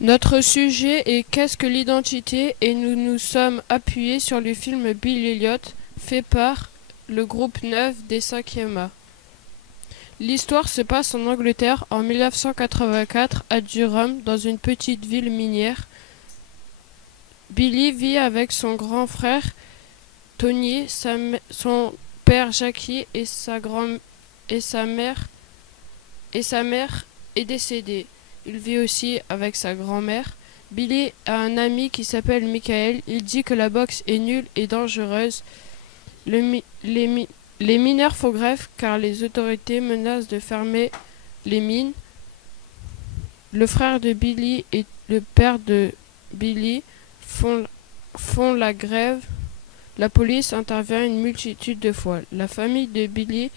Notre sujet est qu'est-ce que l'identité et nous nous sommes appuyés sur le film Bill Elliot fait par le groupe 9 des 5e A. L'histoire se passe en Angleterre en 1984 à Durham dans une petite ville minière. Billy vit avec son grand frère Tony, son père Jackie et sa mère est décédée. Il vit aussi avec sa grand-mère. Billy a un ami qui s'appelle Michael. Il dit que la boxe est nulle et dangereuse. Les mineurs font grève car les autorités menacent de fermer les mines. Le frère de Billy et le père de Billy font la grève. La police intervient une multitude de fois. La famille de Billy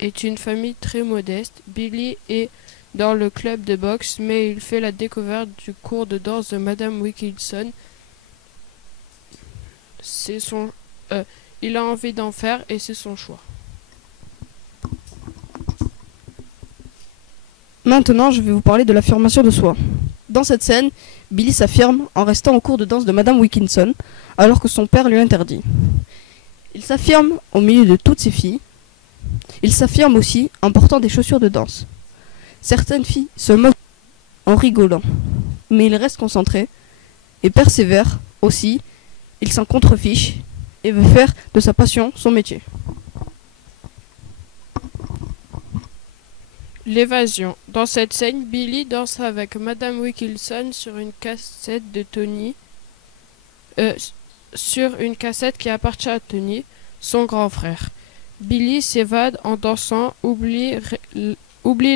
est une famille très modeste. Billy est dans le club de boxe, mais il fait la découverte du cours de danse de Madame Wilkinson. Il a envie d'en faire et c'est son choix. Maintenant, je vais vous parler de l'affirmation de soi. Dans cette scène, Billy s'affirme en restant au cours de danse de Madame Wilkinson, alors que son père lui interdit. Il s'affirme au milieu de toutes ses filles. Il s'affirme aussi en portant des chaussures de danse. Certaines filles se moquent en rigolant, mais il reste concentré et persévère aussi. Il s'en contrefiche et veut faire de sa passion son métier. L'évasion. Dans cette scène, Billy danse avec Madame Wilkinson sur une cassette de Tony, sur une cassette qui appartient à Tony, son grand frère. Billy s'évade en dansant, oublie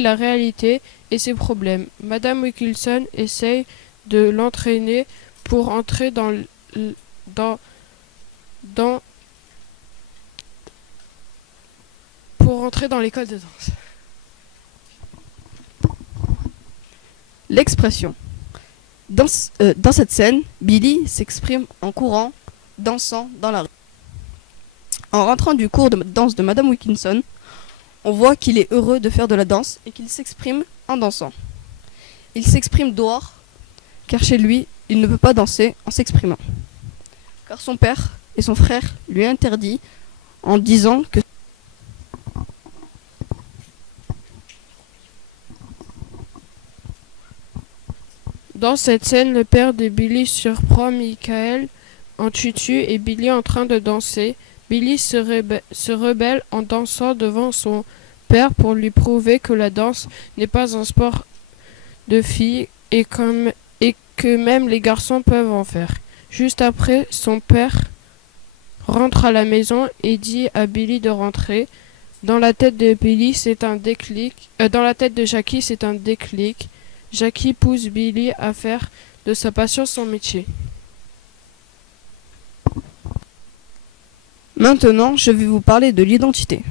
la réalité et ses problèmes. Madame Wilkinson essaye de l'entraîner pour entrer dans l'école de danse. L'expression. Dans cette scène, Billy s'exprime en courant, dansant dans la rue. En rentrant du cours de danse de Madame Wilkinson, on voit qu'il est heureux de faire de la danse et qu'il s'exprime en dansant. Il s'exprime dehors, car chez lui, il ne peut pas danser en s'exprimant. Car son père et son frère lui interdit en disant que Dans cette scène, le père de Billy surprend Michael en tutu et Billy en train de danser. Billy se rebelle en dansant devant son père pour lui prouver que la danse n'est pas un sport de filles et que même les garçons peuvent en faire. Juste après, son père rentre à la maison et dit à Billy de rentrer. Dans la tête de Billy, c'est un déclic. Dans la tête de Jackie, c'est un déclic. Jackie pousse Billy à faire de sa passion son métier. Maintenant, je vais vous parler de l'identité.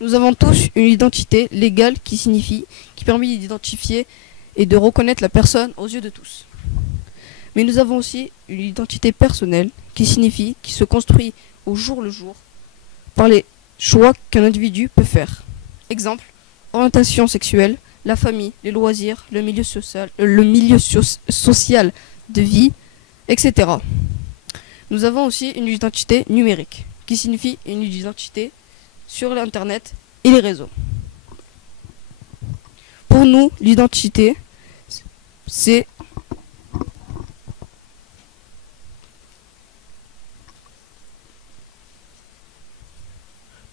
Nous avons tous une identité légale qui permet d'identifier et de reconnaître la personne aux yeux de tous. Mais nous avons aussi une identité personnelle qui se construit au jour le jour par les choix qu'un individu peut faire. Exemple, orientation sexuelle, la famille, les loisirs, le milieu social de vie, etc. Nous avons aussi une identité numérique, qui signifie une identité sur l'Internet et les réseaux. Pour nous, l'identité, c'est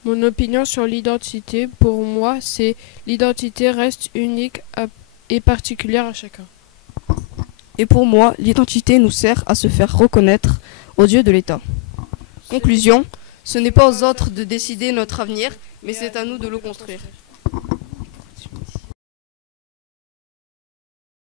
Mon opinion sur l'identité, pour moi, c'est l'identité reste unique et particulière à chacun. Et pour moi, l'identité nous sert à se faire reconnaître aux yeux de l'État. Conclusion, ce n'est pas aux autres de décider notre avenir, mais c'est à nous de le construire.